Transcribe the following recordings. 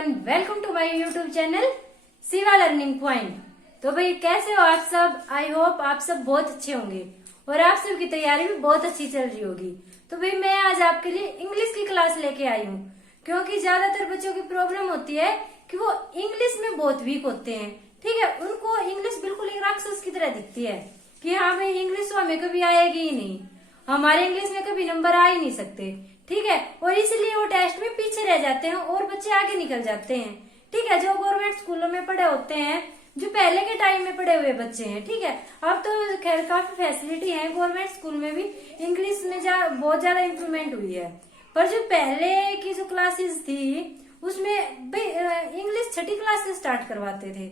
Everyone, welcome to my YouTube channel Shiva learning point. तो भाई कैसे हो आप सब? आई होप आप सब बहुत अच्छे होंगे और आप सब की तैयारी भी बहुत अच्छी चल रही होगी। तो भाई मैं आज आपके लिए इंग्लिश की क्लास लेके आई हूँ, क्योंकि ज्यादातर बच्चों की प्रॉब्लम होती है कि वो इंग्लिश में बहुत वीक होते हैं। ठीक है, उनको इंग्लिश बिल्कुल एक राक्षस की तरह दिखती है कि हाँ भाई इंग्लिश तो हमें कभी आएगी ही नहीं, हमारे इंग्लिश में कभी नंबर आ ही नहीं सकते। ठीक है, और इसलिए वो टेस्ट में पीछे रह जाते हैं और बच्चे आगे निकल जाते हैं। ठीक है, जो गवर्नमेंट स्कूलों में पढ़े होते हैं, जो पहले के टाइम में पढ़े हुए बच्चे हैं। ठीक है, अब तो खैर काफी फैसिलिटी है गवर्नमेंट स्कूल में भी, इंग्लिश में बहुत ज्यादा इम्प्रूवमेंट हुई है। पर जो पहले की जो क्लासेस थी उसमें इंग्लिश छठी क्लास से स्टार्ट करवाते थे,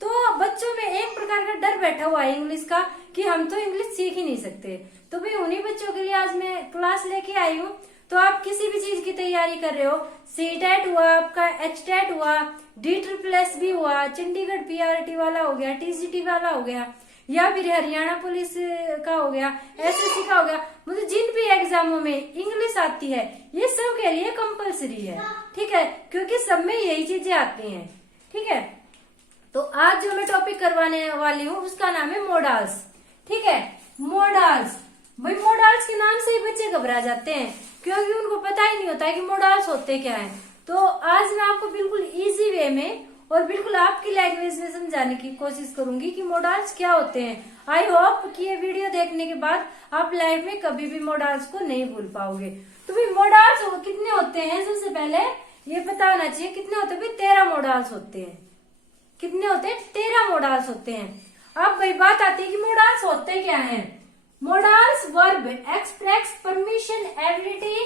तो बच्चों में एक प्रकार का डर बैठा हुआ है इंग्लिश का कि हम तो इंग्लिश सीख ही नहीं सकते। तो भाई उन्हीं बच्चों के लिए आज मैं क्लास लेके आई हूँ। तो आप किसी भी चीज की तैयारी कर रहे हो, सीटेट हुआ, आपका एचटेट हुआ, DSSS हुआ, चंडीगढ़ PRT वाला हो गया, TGT वाला हो गया, या फिर हरियाणा पुलिस का हो गया, SSC का हो गया, मतलब जिन भी एग्जामों में इंग्लिश आती है ये सब के लिए कंपलसरी है। ठीक है, क्योंकि सब में यही चीजें आती हैं। ठीक है, तो आज जो मैं टॉपिक करवाने वाली हूँ उसका नाम है मोडाल्स। ठीक है, मोडाल्स। भाई मोडाल्स के नाम से ही बच्चे घबरा जाते हैं, क्योंकि उनको पता ही नहीं होता है कि मोडाल्स होते क्या हैं। तो आज मैं आपको बिल्कुल इजी वे में और बिल्कुल आपकी लैंग्वेज में समझाने की कोशिश करूंगी कि मोडाल्स क्या होते हैं। आई होप कि ये वीडियो देखने के बाद आप लाइफ में कभी भी मोडाल्स को नहीं भूल पाओगे। तो भाई मोडाल्स कितने होते हैं, सबसे पहले ये पता होना चाहिए कितने होते हैं। 13 मोडाल्स होते हैं। कितने होते हैं? 13 मोडाल्स होते हैं। अब भाई बात आती है कि मोडाल्स होते क्या हैं। Modals verb express permission, ability,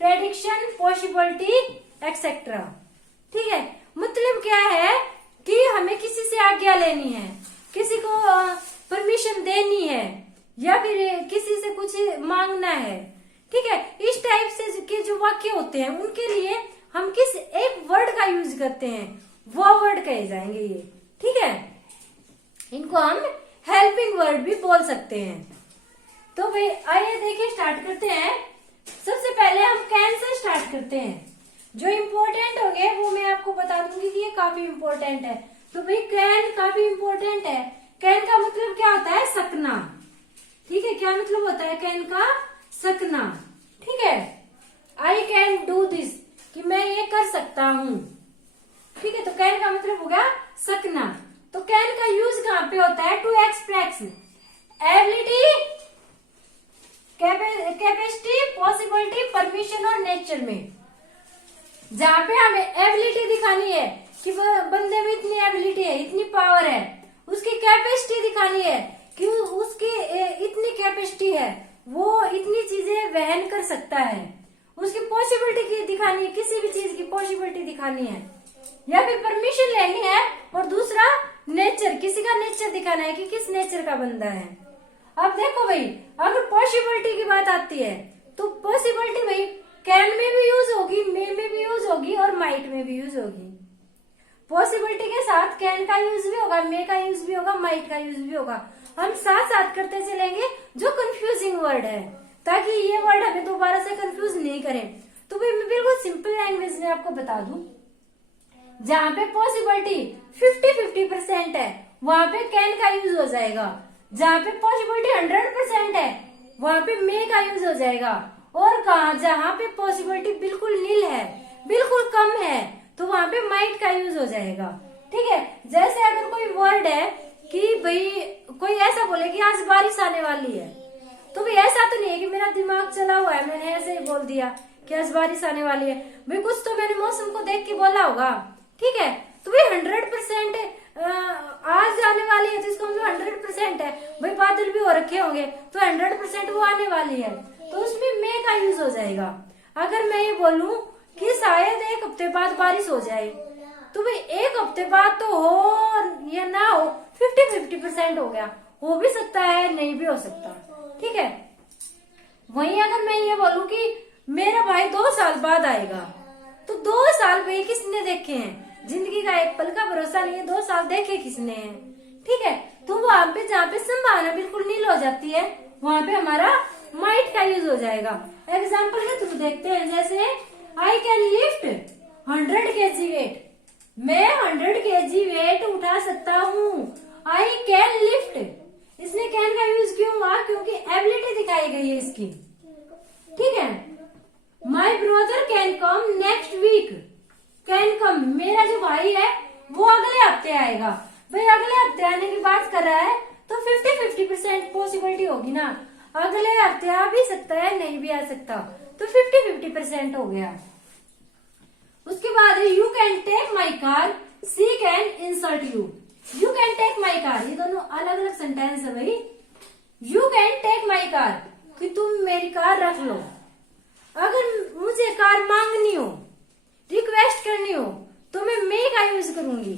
prediction, possibility etcetera. ठीक है, मतलब क्या है कि हमें किसी से आज्ञा लेनी है, किसी को परमिशन देनी है, या फिर किसी से कुछ मांगना है। ठीक है, इस टाइप से के जो वाक्य होते हैं उनके लिए हम किस एक वर्ड का यूज करते हैं, वो वर्ड कहे जाएंगे ये। ठीक है, इनको हम हेल्पिंग वर्ड भी बोल सकते हैं। तो भाई आइए देखिए स्टार्ट करते हैं। सबसे पहले हम कैन से स्टार्ट करते हैं। जो इम्पोर्टेंट होंगे वो मैं आपको बता दूंगी कि ये काफी इम्पोर्टेंट है। तो भाई कैन काफी इम्पोर्टेंट है। कैन का मतलब क्या होता है? सकना। ठीक है, क्या मतलब होता है कैन का? सकना। ठीक है, आई कैन डू दिस, कि मैं ये कर सकता हूँ। ठीक है, तो कैन का मतलब हो गया सकना। तो कैन का यूज कहाँ पे होता है? To express ability, capacity, possibility, permission और नेचर में। जहाँ पे हमें एबिलिटी दिखानी है कि बंदे में इतनी एबिलिटी है, इतनी पावर है, उसकी कैपेसिटी दिखानी है कि उसकी इतनी कैपेसिटी है, वो इतनी चीजें वहन कर सकता है, उसकी पॉसिबिलिटी की दिखानी है, किसी भी चीज की पॉसिबिलिटी दिखानी है, या फिर परमिशन लेनी है, और दूसरा नेचर, किसी का नेचर दिखाना है कि किस नेचर का बंदा है। अब देखो भाई, अगर पॉसिबिलिटी की बात आती है तो पॉसिबिलिटी भाई कैन में भी यूज होगी, मे में भी यूज होगी और माइट में भी यूज होगी। पॉसिबिलिटी के साथ कैन का यूज भी होगा, मे का यूज भी होगा, माइट का यूज भी होगा। हम साथ साथ करते चलेंगे जो कंफ्यूजिंग वर्ड है, ताकि ये वर्ड हमें दोबारा से कंफ्यूज नहीं करें। तो भाई मैं बिल्कुल सिंपल लैंग्वेज में आपको बता दूं, जहाँ पे पॉसिबिलिटी 50-50% है वहां पे कैन का यूज हो जाएगा। जहाँ पे पॉसिबिलिटी 100% है वहां पे मे का यूज हो जाएगा। और कहा जहाँ पे पॉसिबिलिटी बिल्कुल नील है, बिल्कुल कम है, तो वहां पे माइट का यूज हो जाएगा। ठीक है, जैसे अगर कोई वर्ड है कि भाई कोई ऐसा बोले कि आज बारिश आने वाली है, तो भाई ऐसा तो नहीं है कि मेरा दिमाग चला हुआ है, मैंने ऐसे ही बोल दिया कि आज बारिश आने वाली है। भाई कुछ तो मैंने मौसम को देख के बोला होगा। ठीक है, तो भाई 100% आज आने वाली है, तो इसका मतलब 100% है। भाई बादल भी हो रखे होंगे तो 100% वो आने वाली है, तो उसमें मे का यूज हो जाएगा। अगर मैं ये बोलूं कि शायद एक हफ्ते बाद बारिश हो जाए, तो भाई एक हफ्ते बाद तो हो या ना हो, 50-50% हो गया, हो भी सकता है नहीं भी हो सकता। ठीक है, वहीं अगर मैं ये बोलूं कि मेरा भाई 2 साल बाद आएगा, तो 2 साल भाई किसने देखे हैं? जिंदगी का एक पल का भरोसा नहीं है, 2 साल देखे किसने हैं? ठीक है, तो वहां पे जहाँ पे संभावना बिल्कुल नील हो जाती है वहां पे हमारा माइट का यूज हो जाएगा। एग्जाम्पल के थ्रू देखते हैं, जैसे I can lift 100 kg weight, मैं 100 kg वेट उठा सकता हूँ। आई कैन लिफ्ट, इसने कैन का यूज क्यों हुआ? क्योंकि एबिलिटी दिखाई गई है इसकी। ठीक है। My brother can come next week, can come, मेरा जो भाई है वो अगले हफ्ते आएगा। भाई अगले हफ्ते आने की बात कर रहा है तो 50-50% पॉसिबिलिटी होगी ना, अगले हफ्ते आ भी सकता है नहीं भी आ सकता, तो 50-50% हो गया। उसके बाद you can take my car, she can insult you. You can take my car, ये दोनों अलग अलग सेंटेंस है भाई। You can take my car, कि तुम मेरी कार रख लो। अगर मुझे कार मांगनी हो, रिक्वेस्ट करनी हो, तो मैं मे का यूज करूंगी।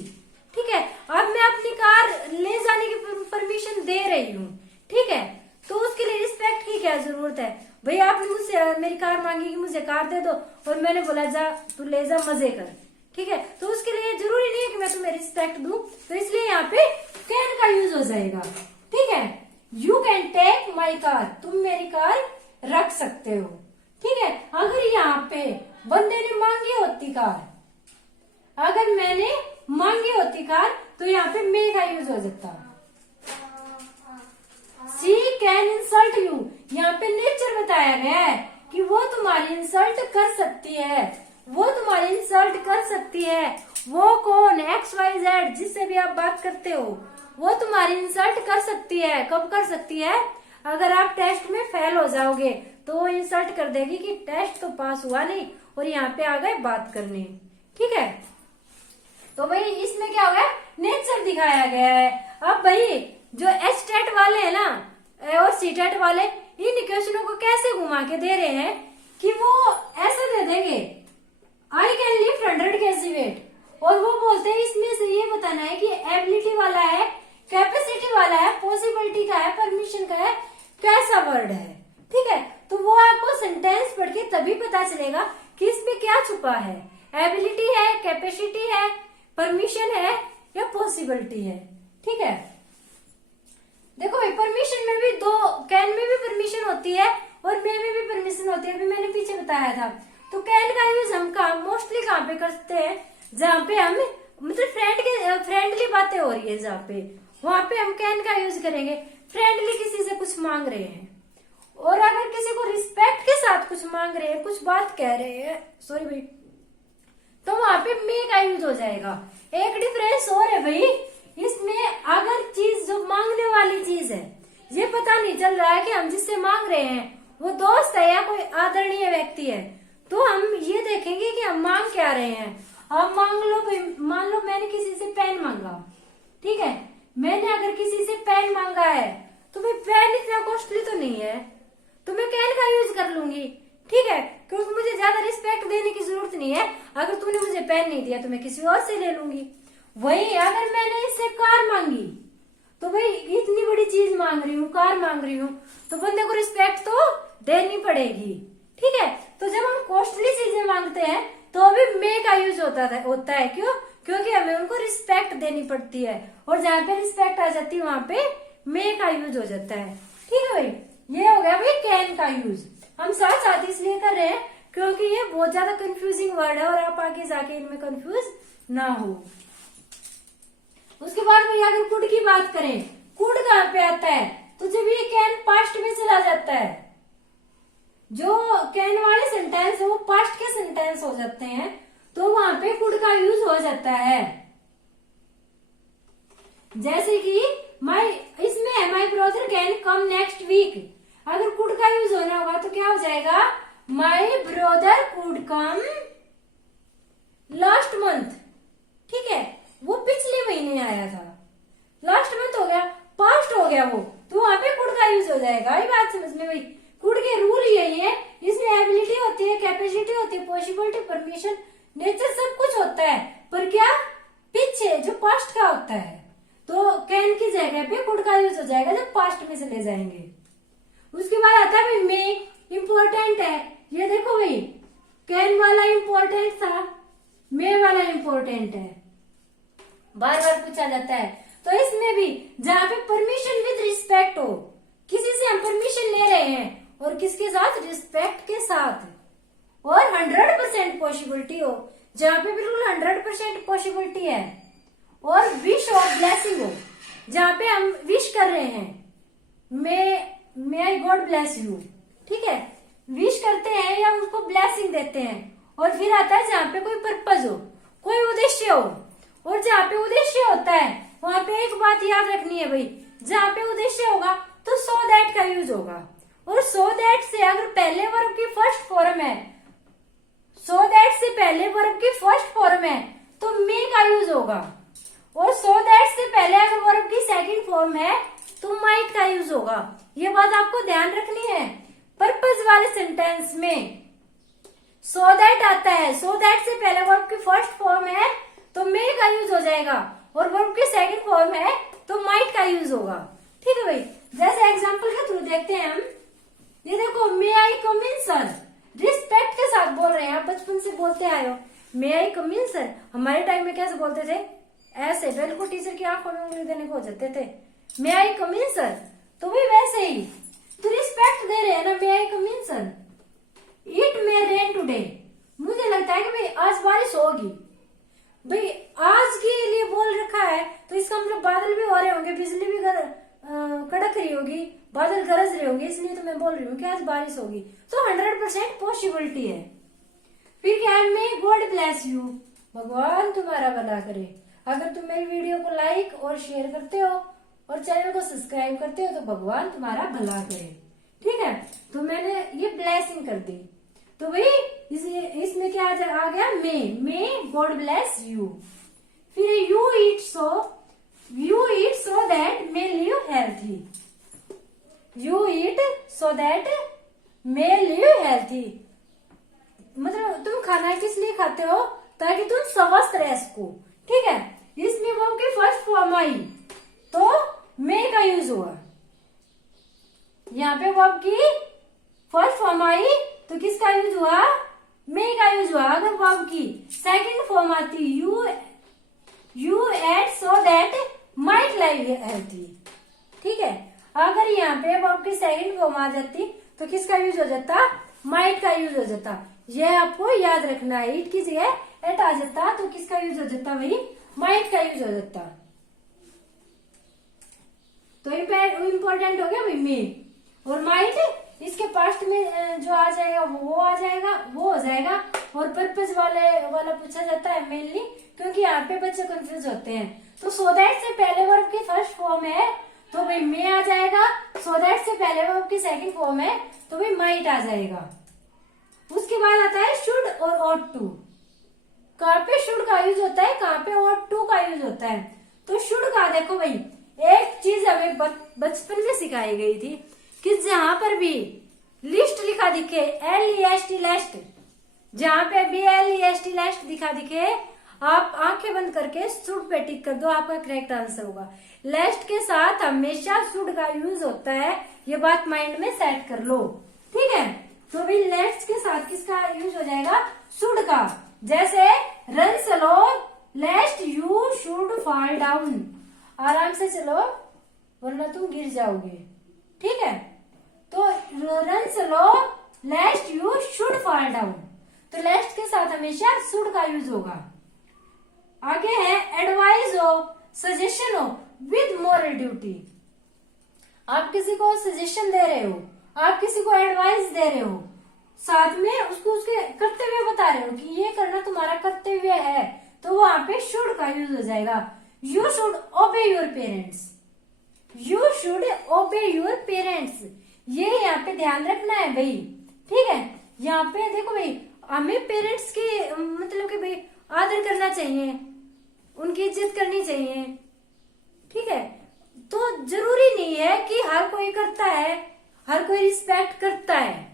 ठीक है। अब मैं अपनी कार ले जाने की परमिशन दे रही हूँ। ठीक है। तो उसके लिए रिस्पेक्ट की क्या जरूरत है? भाई आपने मुझसे मेरी कार मांगी कि मुझे कार दे दो, और मैंने बोला जा तू ले जा मजे कर। ठीक है। तो उसके लिए जरूरी नहीं है कि मैं तुम्हें रिस्पेक्ट दूं, तो इसलिए यहाँ पे कैन का यूज हो जाएगा। ठीक है। You can take my car, तुम मेरी कार रख सकते हो। ठीक है। अगर यहाँ पे बंदे ने मांगी होती कार, अगर मैंने मांगी होती कार, तो यहाँ पे मे का यूज हो जाता। शी कैन इंसल्ट यू, यहाँ पे नेचर बताया गया है कि वो तुम्हारी इंसल्ट कर सकती है, वो तुम्हारी इंसल्ट कर सकती है। वो कौन? XYZ, जिससे भी आप बात करते हो, वो तुम्हारी इंसल्ट कर सकती है। कब कर सकती है? अगर आप टेस्ट में फेल हो जाओगे तो वो इंसल्ट कर देगी कि टेस्ट तो पास हुआ नहीं और यहाँ पे आ गए बात करने। ठीक है। तो भाई इसमें क्या हो गया? नेचर दिखाया गया है। अब भाई जो HTET वाले है ना और CTET वाले, इन क्वेश्चनों को कैसे घुमा के दे रहे हैं कि वो ऐसा दे देंगे I can lift 100 kg weight, और वो बोलते हैं इसमें से ये बताना है कि एबिलिटी वाला है, कैपेसिटी वाला है, पॉसिबिलिटी का है, परमिशन का है, कैसा वर्ड है। ठीक है। तो वो आपको सेंटेंस पढ़ के तभी पता चलेगा कि इसमें क्या छुपा है, एबिलिटी है, कैपेसिटी है, परमिशन है या पॉसिबिलिटी है। ठीक है। देखो भाई परमिशन में भी दो, कैन में भी परमिशन होती है और मे में भी परमिशन होती है, अभी मैंने पीछे बताया था। तो कैन का यूज हम मोस्टली कहाँ पे करते हैं? जहाँ पे हम मतलब फ्रेंडली बातें हो रही है, जहाँ पे वहां पे हम कैन का यूज करेंगे। फ्रेंडली किसी से कुछ मांग रहे हैं, और अगर किसी को रिस्पेक्ट के साथ कुछ मांग रहे हैं, कुछ बात कह रहे हैं, सॉरी भाई, तो वहां पे मे का यूज हो जाएगा। एक डिफरेंस और है भाई इसमें, अगर चीज जो मांगने वाली चीज है, ये पता नहीं चल रहा है कि हम जिससे मांग रहे हैं वो दोस्त है या कोई आदरणीय व्यक्ति है, तो हम ये देखेंगे कि हम मांग क्या रहे हैं। अब मान लो मैंने किसी से पेन मांगा। ठीक है। मैंने अगर किसी से पेन मांगा है तो भाई पेन इतना कॉस्टली तो नहीं है, तो मैं कैन का यूज कर लूंगी। ठीक है। क्योंकि मुझे ज्यादा रिस्पेक्ट देने की जरूरत नहीं है। अगर तूने मुझे पेन नहीं दिया तो मैं किसी और से ले लूंगी। वही अगर मैंने इससे कार मांगी, तो भाई इतनी बड़ी चीज मांग रही हूँ, कार मांग रही हूँ, तो बंदे को रिस्पेक्ट तो देनी पड़ेगी। ठीक है। तो जब हम कॉस्टली चीजें मांगते हैं तो अभी मे का यूज होता है। क्यों? क्योंकि हमें उनको रिस्पेक्ट देनी पड़ती है, और जहाँ पे रिस्पेक्ट आ जाती है वहां पे मे का यूज हो जाता है। ठीक है भाई, ये हो गया भाई कैन का यूज। हम साथ साथ इसलिए कर रहे हैं क्योंकि ये बहुत ज्यादा कंफ्यूजिंग वर्ड है और आप आगे जाके इनमें कंफ्यूज ना हो। उसके बाद भाई अगर कुड की बात करें, कुड कहाँ पे आता है? तो जब ये कैन पास्ट में चला जाता है, जो कैन वाले सेंटेंस है वो पास्ट के सेंटेंस हो जाते हैं, तो वहां पे कुड का यूज हो जाता है। जैसे कि इसमें है my brother can come next week, अगर कुड का यूज होना होगा तो क्या हो जाएगा? My brother could come last month. ठीक है। वो पिछले महीने आया था, लास्ट मंथ हो गया, पास्ट हो गया वो, तो वहां पे कुड का यूज हो जाएगा। ये बात समझ में भाई, कुड के रूल यही है, इसमें एबिलिटी होती है, कैपेसिटी होती है, पॉसिबिलिटी, परमिशन, नेचर सब कुछ होता है, पर क्या पीछे जो पास्ट का होता है, तो कैन की जगह पे कुड का यूज हो जाएगा जब पास्ट में चले जाएंगे। उसके बाद आता है भाई मे, इम्पोर्टेंट है। ये देखो भाई कैन वाला इम्पोर्टेंट था, मे वाला इम्पोर्टेंट है, बार बार पूछा जाता है। तो इसमें भी जहाँ पे परमिशन विद रिस्पेक्ट हो, किसी से हम परमिशन ले रहे हैं और किसके साथ? रिस्पेक्ट के साथ, और 100% पॉसिबिलिटी हो जहाँ पे बिल्कुल 100% पॉसिबिलिटी है। और विश और ब्लेसिंग हो, जहाँ पे हम विश कर रहे हैं, मे आई गॉड ब्लेस यू, ठीक है, विश करते हैं या उसको ब्लेसिंग देते हैं। और फिर आता है जहाँ पे कोई पर्पज हो, कोई उद्देश्य हो। और जहाँ पे उद्देश्य होता है वहां पे एक बात याद रखनी है भाई, जहाँ पे उद्देश्य होगा तो सो दैट का यूज होगा। और सो दैट से अगर पहले वर्ब की फर्स्ट फॉर्म है, सो दैट से पहले वर्ब की फर्स्ट फॉर्म है तो मे का यूज होगा। और सो दैट से पहले अगर वर्ब की सेकंड फॉर्म है तो माइट का यूज होगा। ये बात आपको ध्यान रखनी है। पर्पज वाले सेंटेंस में सो दैट आता है, सो दैट से पहले वर्ब की फर्स्ट फॉर्म है तो मे का यूज हो जाएगा, और वर्ब की सेकंड फॉर्म है तो माइट का यूज होगा। ठीक है भाई, जैसे एग्जांपल के थ्रू देखते हैं हम। ये देखो, मे I come in sir, respect के साथ बोल रहे हैं, आप बचपन से बोलते आए हो मे आई कम इन सर। हमारे टाइम में कैसे बोलते थे, ऐसे बिल्कुल टीचर की आंखों में उंगली देने को हो जाते थे, मे आई कम इन सर। तो भी वैसे ही तो रिस्पेक्ट दे रहे हैं ना, may I come in sir. It may rain today, मुझे लगता है कि भाई आज बारिश होगी। भाई आज के लिए बोल रखा है तो इसका मतलब बादल भी हो रहे होंगे, बिजली भी कड़क रही होगी, बादल गरज रहे होंगे, इसलिए तो मैं बोल रही हूँ कि आज बारिश होगी। तो 100% पॉसिबिलिटी है। फिर क्या है, मे गॉड ब्लेस यू, भगवान तुम्हारा भला करे। अगर तुम मेरी वीडियो को लाइक और शेयर करते हो और चैनल को सब्सक्राइब करते हो तो भगवान तुम्हारा भला करे। ठीक है, तो मैंने ये ब्लेसिंग कर दी। तो भाई इसमें क्या आ गया, मे गॉड ब्लेस यू। फिर you eat so that may live healthy, you eat so that may live healthy. मतलब तुम खाना किस लिए खाते हो, ताकि तुम स्वस्थ रह सको। ठीक है, इसमें वर्ब की फर्स्ट फॉर्म आई तो मे का यूज हुआ। यहाँ पे वर्ब की फर्स्ट फॉर्म आई तो किसका यूज हुआ, मे का यूज हुआ। अगर वर्ब की सेकंड फॉर्म आती you ate so that might live healthy. ठीक है, अगर यहाँ पे वर्ब की सेकंड फॉर्म आ जाती तो किसका यूज हो जाता, माइट का यूज हो जाता। यह आपको याद रखना है, ईट की जगह एट आ जाता तो किसका यूज हो जाता भाई, माइट का यूज हो जाता। तो इम्पोर्टेंट हो गया भाई मे और माइट। इसके पास्ट में जो आ जाएगा वो आ जाएगा, वो हो जाएगा। और पर्पज वाला पूछा जाता है मेनली, क्योंकि यहाँ पे बच्चे कंफ्यूज होते हैं। तो सो दैट से पहले वर्ब की फर्स्ट फॉर्म है तो भाई मे आ जाएगा, सो दैट से पहले वर्ब की सेकंड फॉर्म है तो भाई माइट आ जाएगा। उसके बाद आता है शुड और ought to। कहाँ पे शुड का यूज होता है, कहाँ पे ought to का यूज होता है। तो शुड का देखो भाई, एक चीज हमें बचपन में सिखाई गई थी कि जहां पर भी लिस्ट लिखा दिखे, LEST लेस्ट, जहां पे भी LEST लेस्ट दिखा दिखे, आप आंखें बंद करके शुड पे टिक कर दो, आपका करेक्ट आंसर होगा। लेस्ट के साथ हमेशा शुड का यूज होता है, ये बात माइंड में सेट कर लो। ठीक है, तो भाई लेस्ट के साथ किसका यूज हो जाएगा, शुड का। जैसे रन चलो लेस्ट यू शुड फॉल डाउन, आराम से चलो वरना तुम गिर जाओगे। ठीक है, तो रन चलो लेस्ट यू शुड फॉल डाउन, तो लेस्ट के साथ हमेशा शुड का यूज होगा। आगे है एडवाइस हो, सजेशन हो विद मोरल ड्यूटी। आप किसी को सजेशन दे रहे हो, आप किसी को एडवाइस दे रहे हो, साथ में उसको उसके कर्तव्य बता रहे हो कि ये करना तुम्हारा कर्तव्य है, तो वहां पे शुड का यूज हो जाएगा। यू शुड ओबे योर पेरेंट्स, यू शुड ओबे योर पेरेंट्स, ये यहाँ पे ध्यान रखना है भाई। ठीक है, यहाँ पे देखो भाई, हमें पेरेंट्स की मतलब कि भाई आदर करना चाहिए, उनकी इज्जत करनी चाहिए। ठीक है, तो जरूरी नहीं है कि हर कोई करता है, हर कोई रिस्पेक्ट करता है,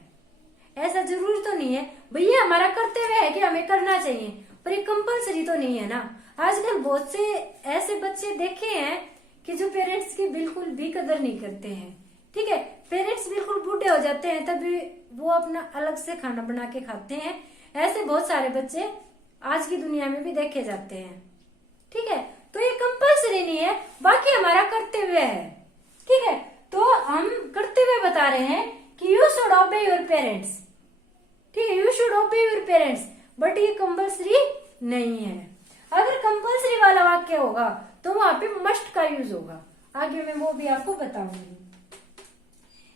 ऐसा जरूरी तो नहीं है। भैया हमारा कर्तव्य है कि हमें करना चाहिए, पर ये कंपलसरी तो नहीं है ना। आजकल बहुत से ऐसे बच्चे देखे हैं कि जो पेरेंट्स की बिल्कुल भी कदर नहीं करते हैं। ठीक है, पेरेंट्स बिल्कुल बूढ़े हो जाते हैं तभी वो अपना अलग से खाना बना के खाते हैं। ऐसे बहुत सारे बच्चे आज की दुनिया में भी देखे जाते हैं। ठीक है, तो ये कंपलसरी नहीं है, बाकी हमारा कर्तव्य है। ठीक है, तो हम कर्तव्य बता रहे हैं कि यू शुड ओबे योर पेरेंट्स। ठीक है, यू शुड ओबे योर पेरेंट्स, बट ये कंपलसरी नहीं है। अगर कंपल्सरी वाला वाक्य होगा तो वहां पे मस्ट का यूज होगा। आगे मैं वो भी आपको बताऊंगी।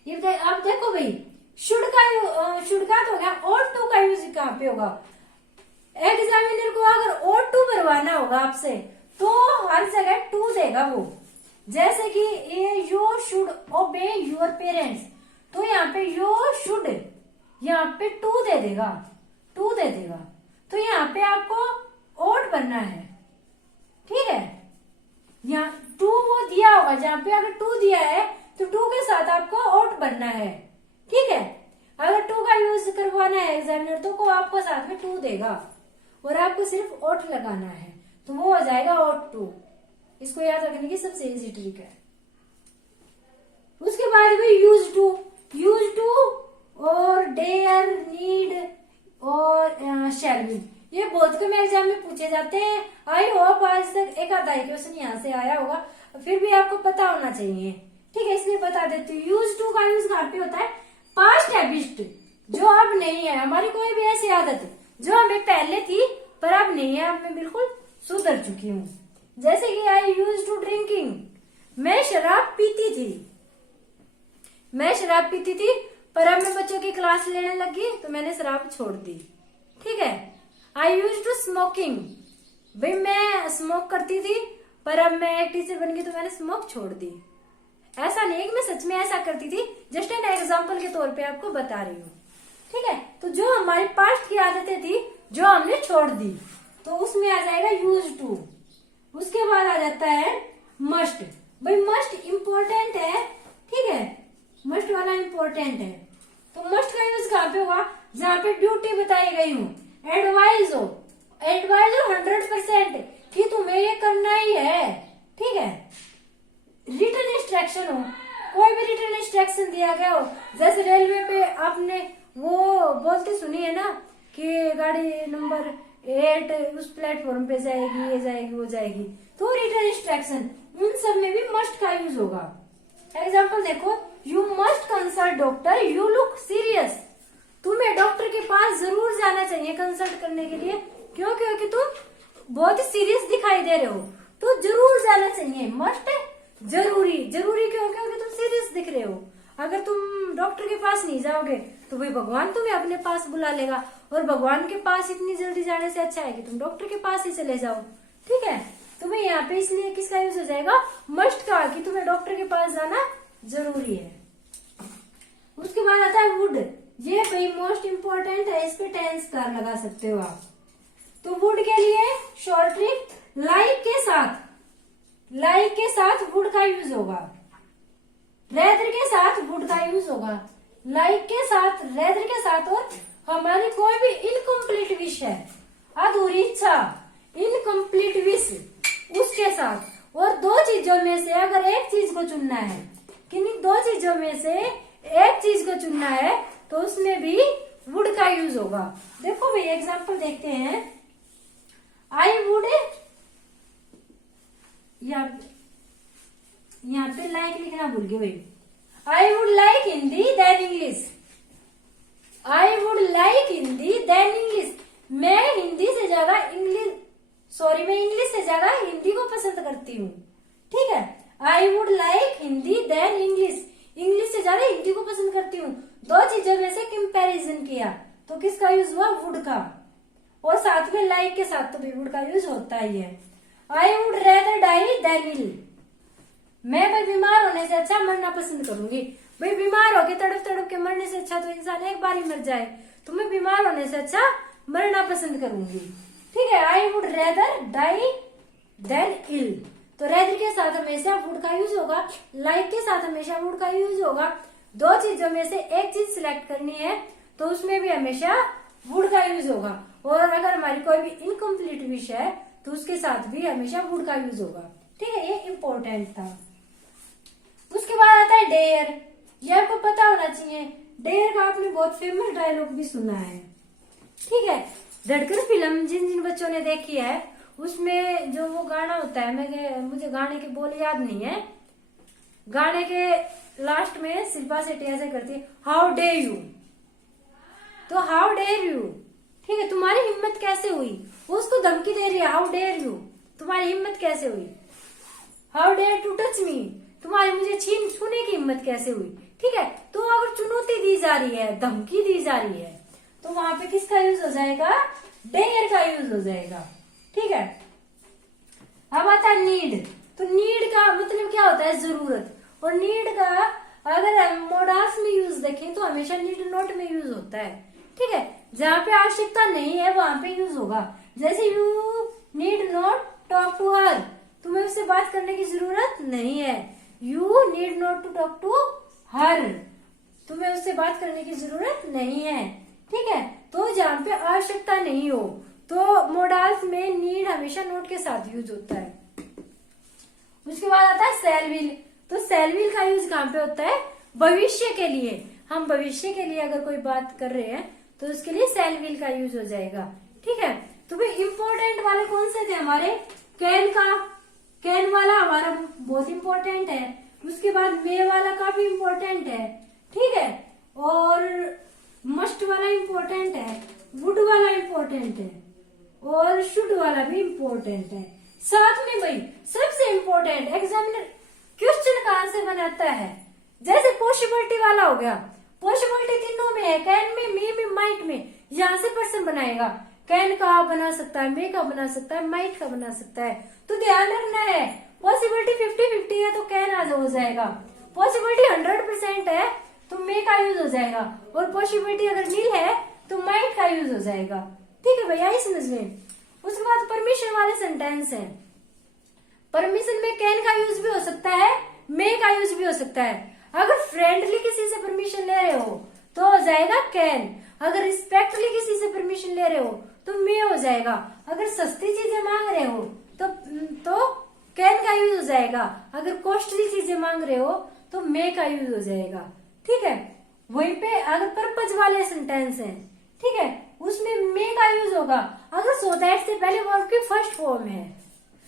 ये आप देखो भाई, शुड का तो हो गया, और टू का यूज कहाँ पे होगा? एग्जामिनर को अगर और टू भरवाना होगा आपसे तो हर जगह टू देगा वो। जैसे कि यू शुड ओबे योर पेरेंट्स, तो यहाँ पे यू शुड, यहाँ पे टू दे देगा, टू दे देगा। तो यहाँ पे आपको ओट भरना है, ठीक है। यहाँ टू वो दिया होगा, जहाँ पे अगर टू दिया है तो टू के साथ आपको ओट भरना है, ठीक है। अगर टू का यूज करवाना है एग्जामिनर तो को आपको साथ में टू देगा और आपको सिर्फ ओट लगाना है, तो वो हो जाएगा ओट टू। इसको याद रखने की सबसे इजी ट्रिक है। उसके बाद भी यूज टू और डेयर, नीड और शैल बी, ये बहुत कम एग्जाम में पूछे जाते हैं। आई होप आज तक एक आधा ही क्वेश्चन यहाँ से आया होगा, फिर भी आपको पता होना चाहिए, ठीक है। इसलिए बता देती हूँ। यूज टू का यूज कहाँ पे होता है? पास्ट हैबिट, जो अब नहीं है। हमारी कोई भी ऐसी आदत जो हमें पहले थी पर अब नहीं है, अब मैं बिल्कुल सुधर चुकी हूँ। जैसे कि आई यूज टू ड्रिंकिंग, मैं शराब पीती थी, मैं शराब पीती थी पर अब मैं बच्चों की क्लास लेने लगी तो मैंने शराब छोड़ दी, ठीक है। आई यूज टू स्मोकिंग, भाई मैं स्मोक करती थी पर अब मैं एक टीचर बन गई तो मैंने स्मोक छोड़ दी। ऐसा नहीं कि मैं सच में ऐसा करती थी, जस्ट एन एग्जाम्पल के तौर पे आपको बता रही हूँ, ठीक है। तो जो हमारी पास्ट की आदतें थी जो हमने छोड़ दी तो उसमें आ जाएगा यूज टू। उसके बाद आ जाता है मस्ट, भाई मस्ट इम्पोर्टेंट है, ठीक है, मस्ट वाला इम्पोर्टेंट है। तो मस्ट का यूज कहाँ पे होगा? जहाँ पे ड्यूटी बताई गई हूँ, एडवाइज हो 100% कि तुम्हें ये करना ही है, ठीक है। रिटन इंस्ट्रक्शन हो, कोई भी रिटन इंस्ट्रक्शन दिया गया हो, जैसे रेलवे पे आपने वो बोलती सुनी है ना कि गाड़ी नंबर 8 उस प्लेटफॉर्म पे जाएगी, ये जाएगी, वो जाएगी, तो रिटन इंस्ट्रक्शन, उन सब में भी मस्ट का यूज होगा। एग्जाम्पल देखो, you must consult doctor, you look serious, तुम्हें डॉक्टर के पास जरूर जाना चाहिए कंसल्ट करने के लिए, क्यों? क्योंकि तुम बहुत ही सीरियस दिखाई दे रहे हो, तो जरूर जाना चाहिए। मस्ट जरूरी, जरूरी क्यों? क्योंकि तुम सीरियस दिख रहे हो। अगर तुम डॉक्टर के पास नहीं जाओगे तो भाई भगवान तुम्हें अपने पास बुला लेगा, और भगवान के पास इतनी जल्दी जाने से अच्छा है कि तुम डॉक्टर के पास ही चले जाओ, ठीक है। तुम्हें यहाँ पे इसलिए किसका यूज हो जाएगा? मस्ट का, कि तुम्हें डॉक्टर के पास जाना जरूरी है। उसके बाद आता है वुड, ये भाई मोस्ट इम्पोर्टेंट है, इस पे टेंस कर लगा सकते हो आप। तो वुड के लिए शॉर्ट ट्रिक, लाइक के साथ वुड का यूज होगा, रेदर के साथ वुड का यूज होगा, लाइक के साथ, रेदर के साथ, और हमारी कोई भी इनकम्प्लीट विश है, अधूरी इच्छा, इनकम्प्लीट विश, उसके साथ। और दो चीजों में से अगर एक चीज को चुनना है, किन्हीं दो चीजों में से एक चीज को चुनना है तो उसमें भी वुड का यूज होगा। देखो भाई एग्जांपल देखते हैं। आई वुड, यहाँ पे लाइक लिखना भूल गए भाई। I would like Hindi than English, I would like Hindi than English, मैं हिंदी से ज्यादा मैं इंग्लिश से ज्यादा हिंदी को पसंद करती हूँ, ठीक है। I would like Hindi than English, English से ज्यादा हिंदी को पसंद करती हूँ। दो चीजों में से कंपैरिजन किया तो किसका यूज हुआ? वुड का। और साथ में लाइक के साथ तो भी वुड का यूज होता ही है। I would rather die than ill, मैं भाई बीमार होने से अच्छा मरना पसंद करूंगी। भाई बीमार होके तड़प तड़प के मरने से अच्छा तो इंसान एक बार ही मर जाए, तो मैं बीमार होने से अच्छा मरना पसंद करूंगी, ठीक है। I would rather die than ill, तो रेदर के साथ हमेशा वुड का यूज होगा, लाइक के साथ हमेशा वुड का यूज होगा। दो चीजों में से एक चीज सिलेक्ट करनी है तो उसमें भी हमेशा वुड का यूज होगा। और अगर हमारी कोई भी इनकम्प्लीट विश है तो उसके साथ भी हमेशा वुड का यूज होगा, ठीक है। ये इम्पोर्टेंट था। उसके बाद आता है डेयर, ये आपको पता होना चाहिए। डेयर का आपने बहुत फेमस डायलॉग भी सुना है, ठीक है। धड़कन फिल्म जिन जिन बच्चों ने देखी है उसमें जो वो गाना होता है, मुझे गाने के बोल याद नहीं है, गाने के लास्ट में शिल्पा शेट्टी ऐसे करती है, हाउ डेयर यू, तो हाउ डेयर यू, ठीक है, तुम्हारी हिम्मत कैसे हुई? वो उसको धमकी दे रही है, हाउ डेयर यू, तुम्हारी हिम्मत कैसे हुई? How dare to touch me, तुम्हारी मुझे छूने की हिम्मत कैसे हुई? ठीक है, तो अगर चुनौती दी जा रही है, धमकी दी जा रही है, तो वहां पे किसका यूज हो जाएगा? डेयर का यूज हो जाएगा। ठीक है, अब आता है नीड। तो नीड का मतलब क्या होता है? जरूरत। और नीड का अगर मोडास में यूज देखें तो हमेशा नीड नॉट में यूज होता है। ठीक है, जहाँ पे आवश्यकता नहीं है वहां पे यूज होगा। जैसे you need not talk to her, तुम्हें उससे बात करने की जरूरत नहीं है। You need not to talk to her, तुम्हें उससे बात करने की जरूरत नहीं है। ठीक है, तो जहाँ पे आवश्यकता नहीं हो तो मोडाल्स में नीड हमेशा नोट के साथ यूज होता है। उसके बाद आता है शैल विल। तो शैल विल का यूज कहाँ पे होता है? भविष्य के लिए। हम भविष्य के लिए अगर कोई बात कर रहे हैं तो उसके लिए शैल विल का यूज हो जाएगा। ठीक है, तो भाई इंपॉर्टेंट वाले कौन से थे हमारे? कैन का, कैन वाला हमारा बहुत इंपॉर्टेंट है। उसके बाद मे वाला काफी इंपॉर्टेंट है। ठीक है, और मस्ट वाला इंपॉर्टेंट है, वुड वाला इंपॉर्टेंट है, और शुड वाला भी इंपॉर्टेंट है। साथ में भाई सबसे इंपॉर्टेंट एग्जामिनर क्वेश्चन कहाँ से बनाता है? जैसे पॉसिबिलिटी वाला हो गया, पॉसिबिलिटी तीनों में है, कैन में, मे में, माइट में। यहाँ से पर्सन बनाएगा, कैन का बना सकता है, मे का बना सकता है, माइट का बना सकता है। तो ध्यान रखना है, पॉसिबिलिटी 50-50 है तो कैन आज हो जाएगा। पॉसिबिलिटी 100% है तो मे का यूज हो जाएगा, और पॉसिबिलिटी अगर नील है तो माइट का यूज हो जाएगा। ठीक है भैया, आई समझ में। उसके बाद परमिशन वाले सेंटेंस है। परमिशन में कैन का यूज भी हो सकता है, मे का यूज भी हो सकता है। अगर फ्रेंडली किसी से परमिशन ले रहे हो तो हो जाएगा कैन। अगर रिस्पेक्टफुली किसी से परमिशन ले रहे हो तो मे हो जाएगा। अगर सस्ती चीजें मांग रहे हो तो कैन का यूज हो जाएगा। अगर कॉस्टली चीजें मांग रहे हो तो मे का यूज हो जाएगा। ठीक है, वहीं पे अगर पर्पज वाले सेंटेंस हैं, ठीक है, उसमें मे का यूज होगा। अगर सो दैट से पहले वर्ब की फर्स्ट फॉर्म है,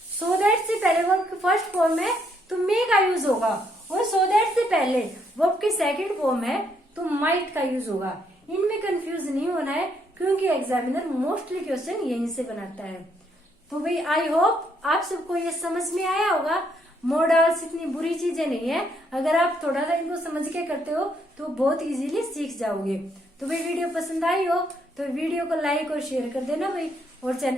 सो दैट से पहले वर्ब की फर्स्ट फॉर्म है तो मे का यूज होगा, और सो दैट से पहले वर्ब की सेकंड फॉर्म है तो माइट का यूज होगा। इनमें कंफ्यूज नहीं होना है क्योंकि एग्जामिनर मोस्टली क्वेश्चन यहीं से बनाता है। तो भाई आई होप आप सबको ये समझ में आया होगा। मॉडल्स इतनी बुरी चीजें नहीं है, अगर आप थोड़ा सा इनको समझ के करते हो तो बहुत इजीली सीख जाओगे। तो भाई वीडियो पसंद आई हो तो वीडियो को लाइक और शेयर कर देना भाई, और चैनल